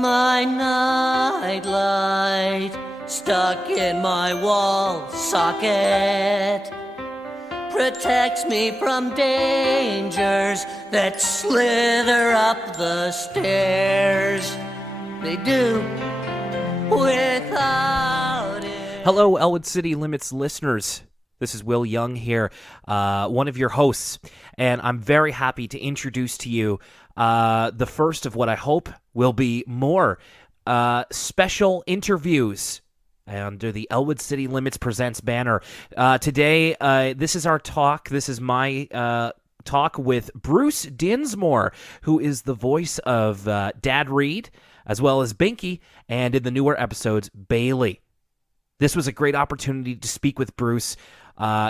My nightlight stuck in my wall socket protects me from dangers that slither up the stairs. They do without it. Hello, Elwood City Limits listeners. This is Will Young here, one of your hosts, and I'm very happy to introduce to you the first of what I hope will be more special interviews under the Elwood City Limits Presents banner. Today, this is our talk. This is my talk with Bruce Dinsmore, who is the voice of Dad Reed, as well as Binky, and in the newer episodes, Bailey. This was a great opportunity to speak with Bruce.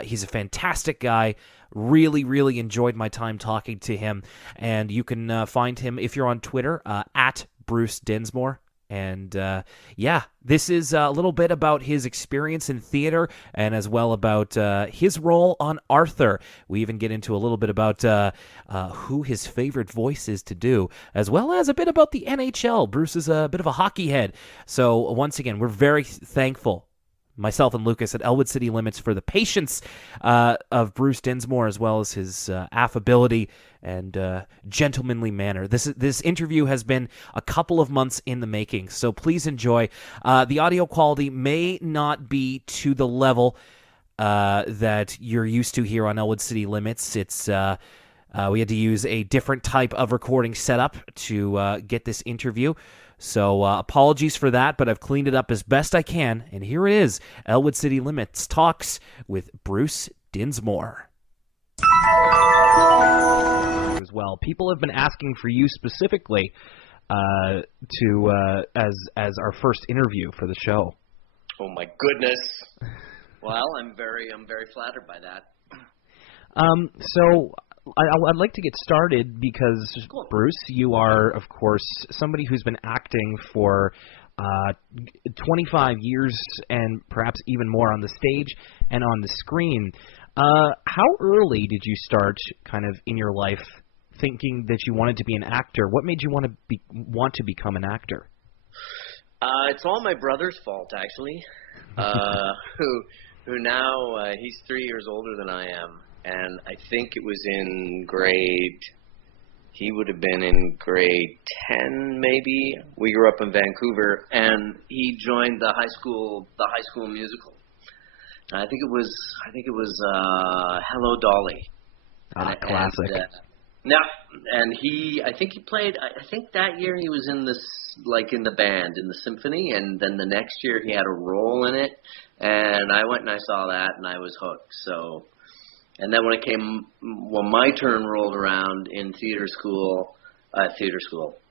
He's a fantastic guy. Really, really enjoyed my time talking to him. And you can find him, if you're on Twitter, at Bruce Dinsmore. And yeah, this is a little bit about his experience in theater and as well about his role on Arthur. We even get into a little bit about who his favorite voice is to do, as well as a bit about the NHL. Bruce is a bit of a hockey head. So once again, we're very thankful, myself and Lucas at Elwood City Limits, for the patience of Bruce Dinsmore, as well as his affability and gentlemanly manner. This interview has been a couple of months in the making, so please enjoy. The audio quality may not be to the level that you're used to here on Elwood City Limits. It's we had to use a different type of recording setup to get this interview. So apologies for that, but I've cleaned it up as best I can, and here it is, Elwood City Limits Talks with Bruce Dinsmore. As well, people have been asking for you specifically to as our first interview for the show. Oh my goodness! Well, I'm very flattered by that. So I'd like to get started because, Bruce, you are, of course, somebody who's been acting for 25 years and perhaps even more on the stage and on the screen. How early did you start kind of in your life thinking that you wanted to be an actor? What made you want to become an actor? It's all my brother's fault, actually, who now, he's 3 years older than I am. And I think it was in he would have been in grade 10, maybe. We grew up in Vancouver, and he joined the high school musical. And I think it was Hello, Dolly. Classic. And I think that year he was in this, like in the band, in the symphony, and then the next year he had a role in it. And I went and I saw that, and I was hooked, so... And then when my turn rolled around in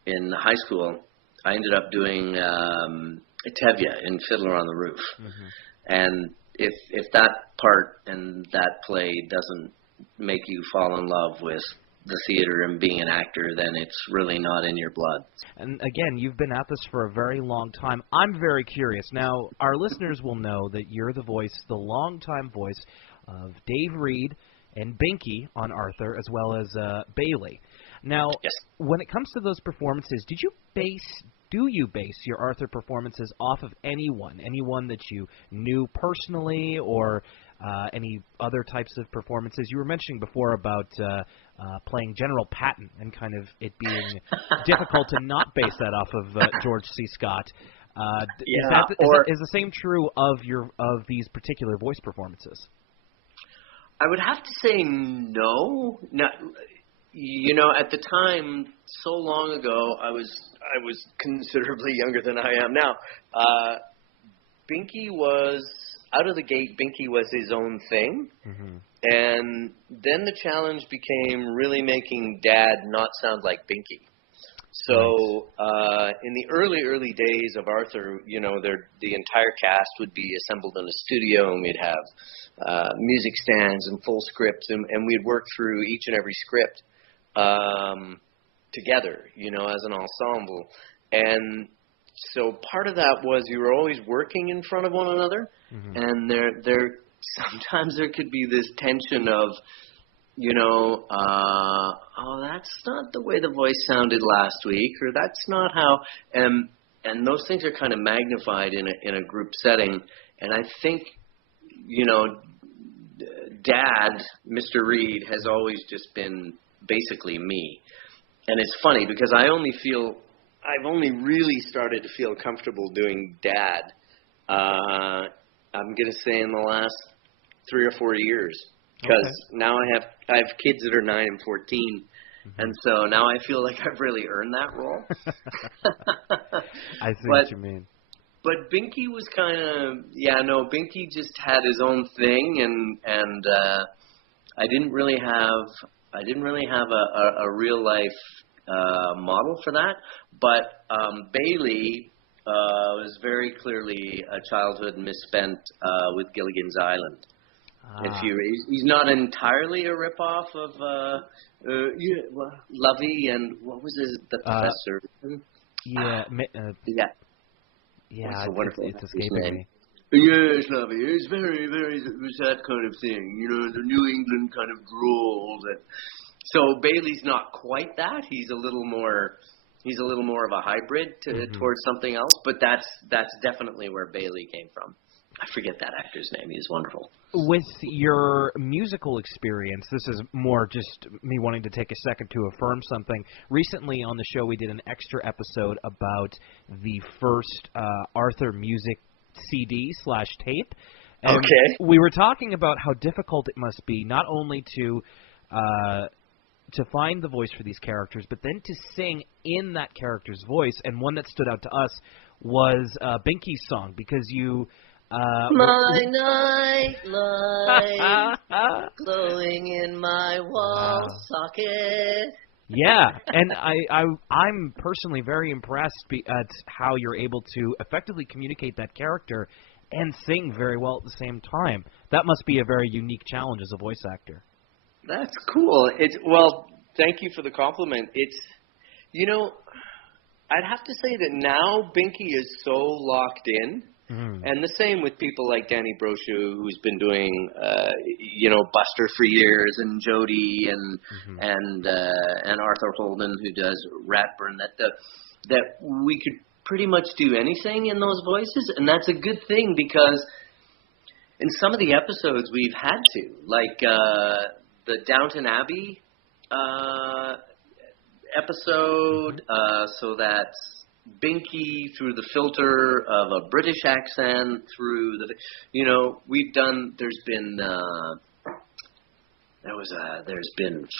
in high school, I ended up doing Tevye in Fiddler on the Roof. Mm-hmm. And if that part and that play doesn't make you fall in love with the theater and being an actor, then it's really not in your blood. And again, you've been at this for a very long time. I'm very curious. Now, our listeners will know that you're the longtime voice of Dave Reed and Binky on Arthur, as well as Bailey. Now, yes. When it comes to those performances, do you base your Arthur performances off of anyone that you knew personally, or any other types of performances? You were mentioning before about playing General Patton and kind of it being difficult to not base that off of George C. Scott. Is the same true of these particular voice performances? I would have to say no. At the time, so long ago, I was considerably younger than I am now. Binky was, out of the gate, Binky was his own thing. Mm-hmm. And then the challenge became really making Dad not sound like Binky. So in the early days of Arthur, the entire cast would be assembled in a studio, and we'd have music stands and full scripts, and we'd work through each and every script together, as an ensemble. And so part of that was you were always working in front of one another, mm-hmm. and there sometimes there could be this tension of oh, that's not the way the voice sounded last week, or that's not how, and those things are kind of magnified in a group setting. And I think, Dad, Mr. Reed, has always just been basically me. And it's funny because I've only really started to feel comfortable doing Dad, I'm going to say in the last 3 or 4 years. Because now I have kids that are 9 and 14, and so now I feel like I've really earned that role. I see what you mean. But Binky was kind of, Binky just had his own thing, and I didn't really have a real life model for that. But Bailey was very clearly a childhood misspent with Gilligan's Island. He's not entirely a ripoff of Lovey and what was the professor? It's escaping me. Yes, Lovey. It's very, very. It was that kind of thing, the New England kind of drawl. So Bailey's not quite that. He's a little more of a hybrid towards something else. But that's definitely where Bailey came from. I forget that actor's name. He's wonderful. With your musical experience, this is more just me wanting to take a second to affirm something. Recently on the show, we did an extra episode about the first Arthur music CD/tape. And we were talking about how difficult it must be not only to find the voice for these characters, but then to sing in that character's voice. And one that stood out to us was Binky's song, because you... my nightlight glowing in my wall socket. Yeah, and I'm personally very impressed at how you're able to effectively communicate that character and sing very well at the same time. That must be a very unique challenge as a voice actor. That's cool. Well, thank you for the compliment. I'd have to say that now Binky is so locked in. And the same with people like Danny Brochu, who's been doing, Buster for years, and Jody, and Arthur Holden, who does Ratburn. That we could pretty much do anything in those voices, and that's a good thing, because in some of the episodes we've had to, like the Downton Abbey episode. So that's Binky through the filter of a British accent, through the, we've done, there's been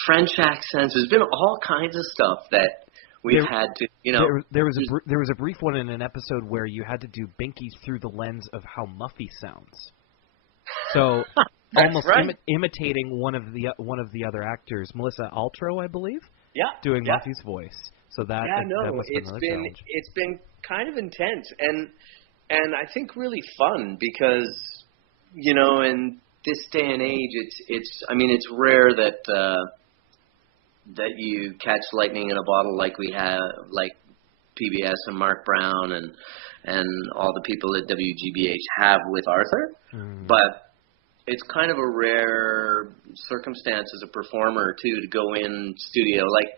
French accents, there's been all kinds of stuff that we've had to, There was a brief one in an episode where you had to do Binky through the lens of how Muffy sounds. So almost imitating one of the other actors, Melissa Altro, I believe. Yeah. Doing Muffy's voice. So that must have been another challenge. It's been kind of intense and I think really fun, because in this day and age it's rare that you catch lightning in a bottle like we have, like PBS and Mark Brown and all the people at WGBH have with Arthur. But it's kind of a rare circumstance as a performer too, to go in studio. Like,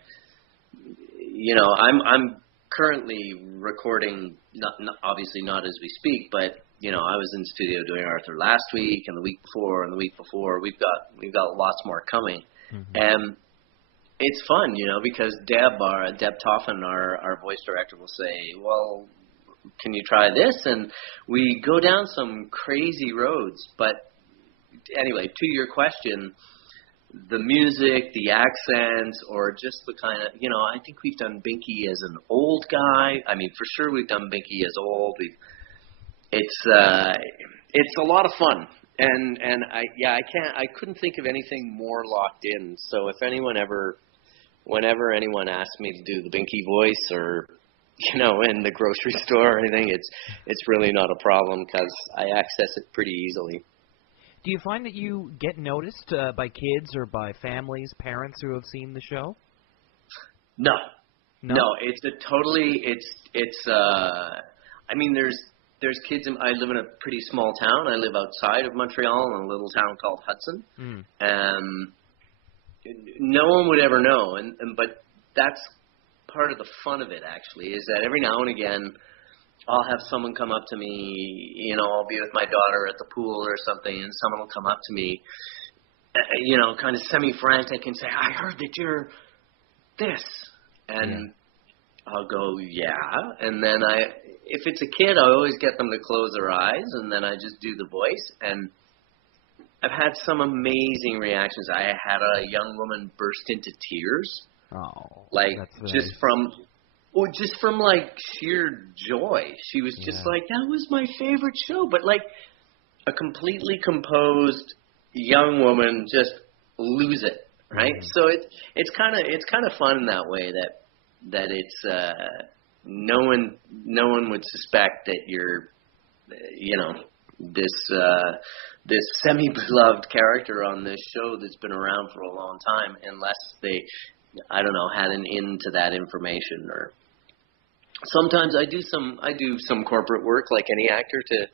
I'm currently recording, not obviously not as we speak, but I was in studio doing Arthur last week and the week before and the week before. We've got lots more coming, and it's fun, because Deb Toffin, our voice director, will say, "Well, can you try this?" And we go down some crazy roads. But anyway, to your question, the music, the accents, or just the kind of, I think we've done Binky as an old guy. I mean, for sure we've done Binky as old. It's a lot of fun. And I couldn't think of anything more locked in. So if whenever anyone asks me to do the Binky voice, or, in the grocery store or anything, it's really not a problem, because I access it pretty easily. Do you find that you get noticed by kids or by families, parents who have seen the show? No. It's a totally. There's kids. I live in a pretty small town. I live outside of Montreal in a little town called Hudson. no one would ever know, but that's part of the fun of it, actually, is that every now and again I'll have someone come up to me, you know, I'll be with my daughter at the pool or something, and someone will come up to me, you know, kind of semi-frantic and say, I heard that you're this. And I'll go, yeah. And then if it's a kid, I always get them to close their eyes, and then I just do the voice. And I've had some amazing reactions. I had a young woman burst into tears. Oh, like that's just from like sheer joy. She was just like, that was my favorite show. But like a completely composed young woman just lose it, right? Mm-hmm. So it's kind of fun in that way that it's no one would suspect that you're, you know, this semi-beloved character on this show that's been around for a long time, unless they, I don't know, had an in to that information. Or sometimes I do some corporate work like any actor to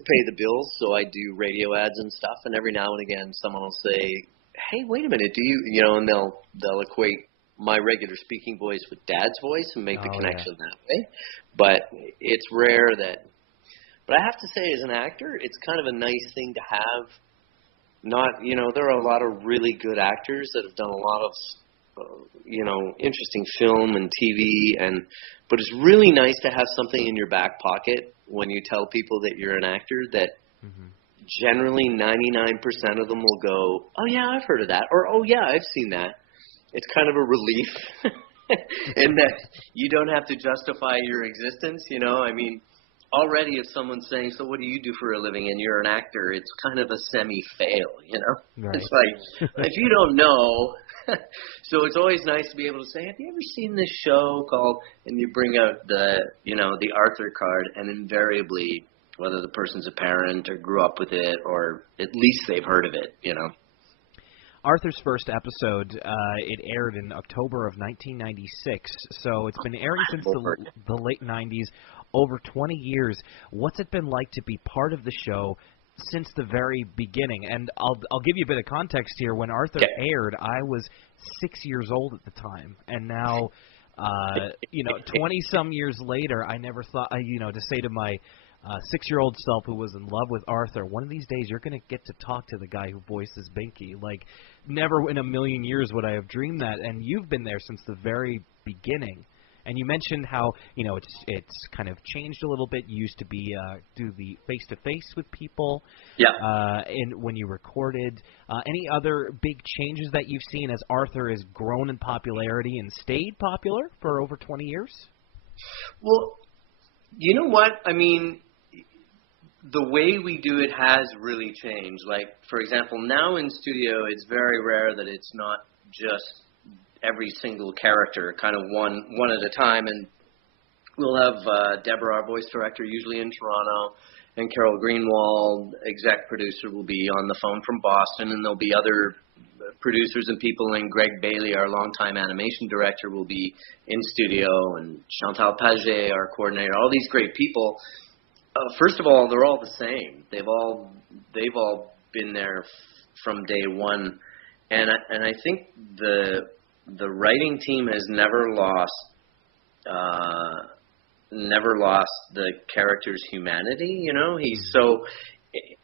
pay the bills. So I do radio ads and stuff, and every now and again someone will say, "Hey, wait a minute, do you know?" And they'll equate my regular speaking voice with Dad's voice and make the connection that way. But it's rare that. But I have to say, as an actor, it's kind of a nice thing to have. Not, you know, there are a lot of really good actors that have done a lot of, you know, interesting film and TV, but it's really nice to have something in your back pocket when you tell people that you're an actor that generally 99% of them will go, oh yeah, I've heard of that, or oh yeah, I've seen that. It's kind of a relief in that you don't have to justify your existence, you know. I mean, already if someone's saying, so what do you do for a living, and you're an actor, it's kind of a semi-fail, you know. Right. It's like, if you don't know, so it's always nice to be able to say, have you ever seen this show called, and you bring out the, you know, the Arthur card, and invariably, whether the person's a parent or grew up with it, or at least they've heard of it, you know. Arthur's first episode, it aired in October of 1996, so it's been airing since the late 90s, over 20 years. What's it been like to be part of the show since the very beginning? And I'll give you a bit of context here. When Arthur aired, I was 6 years old at the time, and now, you know, 20-some years later, I never thought, you know, to say to my 6-year-old self who was in love with Arthur, one of these days you're going to get to talk to the guy who voices Binky. Like, never in a million years would I have dreamed that, and you've been there since the very beginning. And you mentioned how, you know, it's kind of changed a little bit. You used to be do the face-to-face with people. And when you recorded. Any other big changes that you've seen as Arthur has grown in popularity and stayed popular for over 20 years? Well, you know what? I mean, the way we do it has really changed. Like, for example, now in studio, it's very rare that it's not just every single character, kind of one at a time. And we'll have Deborah, our voice director, usually in Toronto, and Carol Greenwald, exec producer, will be on the phone from Boston, and there'll be other producers and people, and Greg Bailey, our longtime animation director, will be in studio, and Chantal Paget, our coordinator, all these great people. First of all, they're all the same. They've all been there from day one, and I think the writing team has never lost the character's humanity. You know, he's so,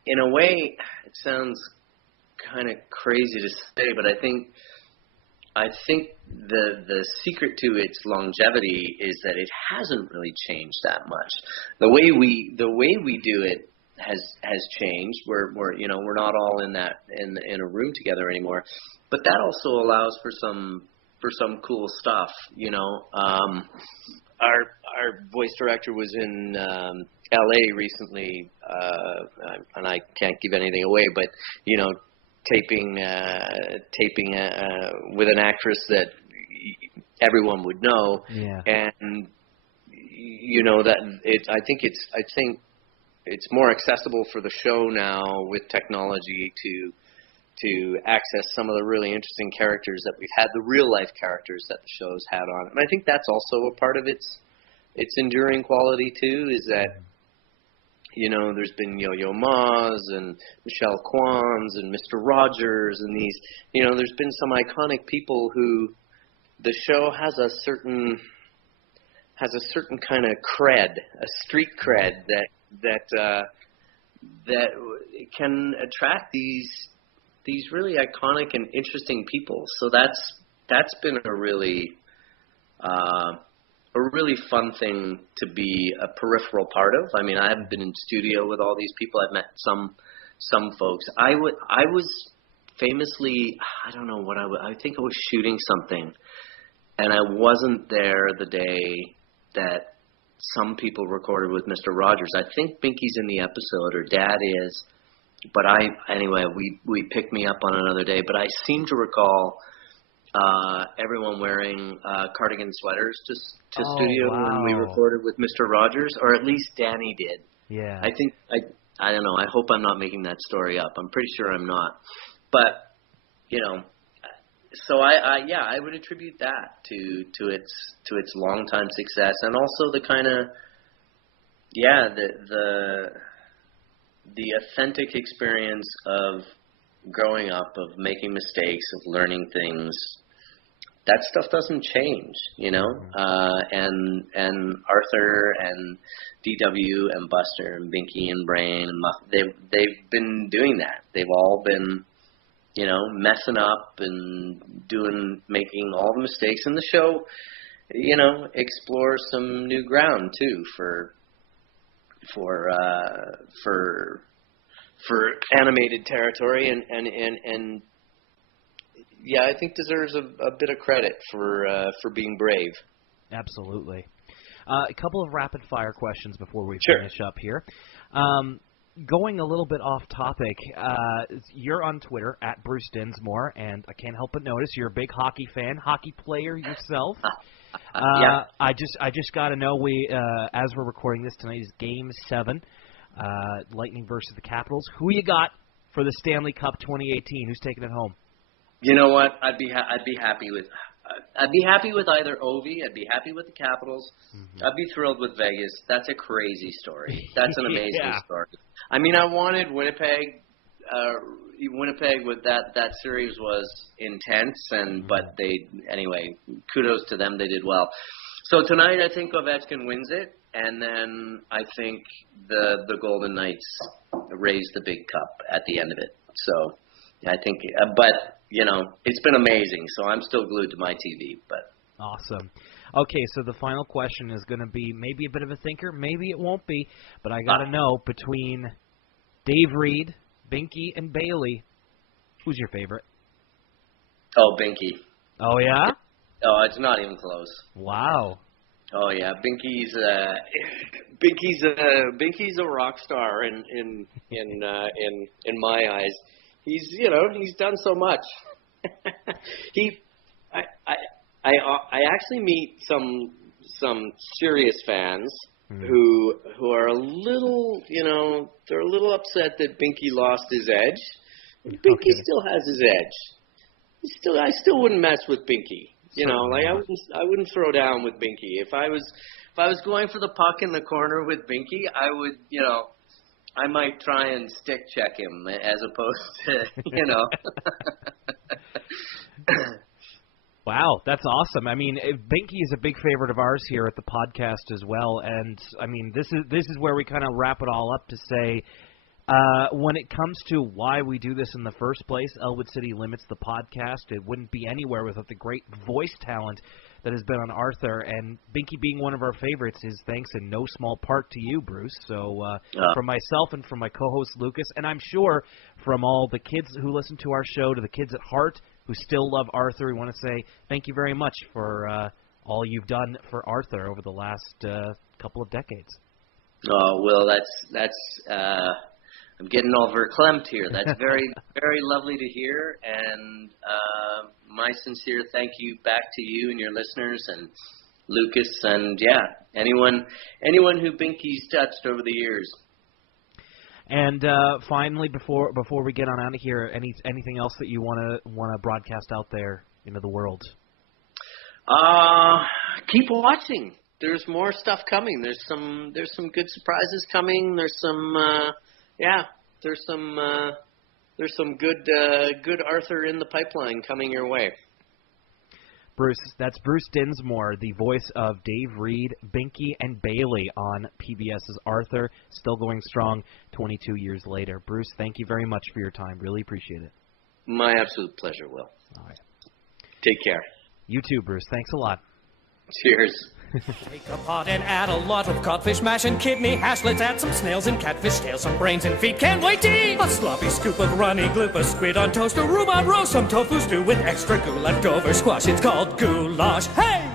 in a way, it sounds kind of crazy to say, but I think the secret to its longevity is that it hasn't really changed that much. The way we do it has changed. We're you know, we're not all in a room together anymore, but that also allows for some cool stuff. You know, our voice director was in LA recently, and I can't give anything away, but you know, taping with an actress that everyone would know, and you know that I think it's more accessible for the show now with technology to access some of the really interesting characters that we've had, the real life characters that the show's had on. And I think that's also a part of its enduring quality too, is that there's been Yo-Yo Ma's and Michelle Kwan's and Mr. Rogers and these, there's been some iconic people who the show has a certain kind of cred, a street cred that can attract these really iconic and interesting people. So that's been a really fun thing to be a peripheral part of. I mean, I haven't been in studio with all these people. I've met some folks. I was famously, I don't know what I think I was shooting something, and I wasn't there the day that some people recorded with Mr. Rogers. I think Binky's in the episode, or Dad is, but we picked me up on another day. But I seem to recall everyone wearing cardigan sweaters to studio when we recorded with Mr. Rogers, or at least Danny did. Yeah. I don't know. I hope I'm not making that story up. I'm pretty sure I'm not. But, so I would attribute that to its longtime success, and also the kind of, the authentic experience of growing up, of making mistakes, of learning things. That stuff doesn't change, and Arthur and DW and Buster and Binky and Brain and Muff, they've been doing that. They've all been, messing up and making all the mistakes. And the show, explores some new ground too for animated territory, and yeah, I think deserves a bit of credit for being brave. Absolutely. A couple of rapid fire questions before we Sure. finish up here. Going a little bit off topic, you're on Twitter at Bruce Dinsmore, and I can't help but notice you're a big hockey fan, hockey player yourself. Yeah. I just got to know, as we're recording this tonight is Game 7, Lightning versus the Capitals. Who you got for the Stanley Cup 2018? Who's taking it home? You know what? I'd be happy with either Ovi. I'd be happy with the Capitals. Mm-hmm. I'd be thrilled with Vegas. That's a crazy story. That's an amazing story. I mean, I wanted Winnipeg. Winnipeg with that series was intense, but kudos to them. They did well. So tonight, I think Ovechkin wins it, and then I think the Golden Knights raise the big cup at the end of it. So I think, but it's been amazing. So I'm still glued to my TV. But awesome. Okay, so the final question is going to be maybe a bit of a thinker, maybe it won't be, but I got to know, between Dave Reed, Binky, and Bailey, who's your favorite? Oh, Binky. Oh, yeah? Oh, it's not even close. Wow. Oh yeah, Binky's a rock star in my eyes. He's done so much. I actually meet some serious fans who are a little, they're a little upset that Binky lost his edge. Binky still has his edge. I still wouldn't mess with Binky. I wouldn't throw down with Binky. If I was going for the puck in the corner with Binky, I would, I might try and stick check him as opposed to, Wow, that's awesome. I mean, Binky is a big favorite of ours here at the podcast as well, and I mean, this is where we kind of wrap it all up to say, when it comes to why we do this in the first place, Elwood City Limits, the podcast, it wouldn't be anywhere without the great voice talent that has been on Arthur, and Binky being one of our favorites is thanks in no small part to you, Bruce. So from myself and from my co-host Lucas, and I'm sure from all the kids who listen to our show, to the kids at heart who still love Arthur, we want to say thank you very much for all you've done for Arthur over the last couple of decades. Oh, well, that's I'm getting all verklempt here. That's very, very lovely to hear, and my sincere thank you back to you and your listeners, and Lucas, and anyone who Binky's touched over the years. And finally, before we get on out of here, anything else that you want to broadcast out there into the world? Keep watching. there's more stuff coming. There's some good surprises coming. There's some good Arthur in the pipeline coming your way. Bruce, that's Bruce Dinsmore, the voice of Dave Reed, Binky, and Bailey on PBS's Arthur, still going strong 22 years later. Bruce, thank you very much for your time. Really appreciate it. My absolute pleasure, Will. All right. Take care. You too, Bruce. Thanks a lot. Cheers. Take a pot and add a lot of codfish mash and kidney hash. Let's add some snails and catfish tails, some brains and feet. Can't wait to eat a sloppy scoop of runny gloop, a squid on toast, a room on roast, some tofu stew with extra goo left over. Squash, it's called goulash. Hey!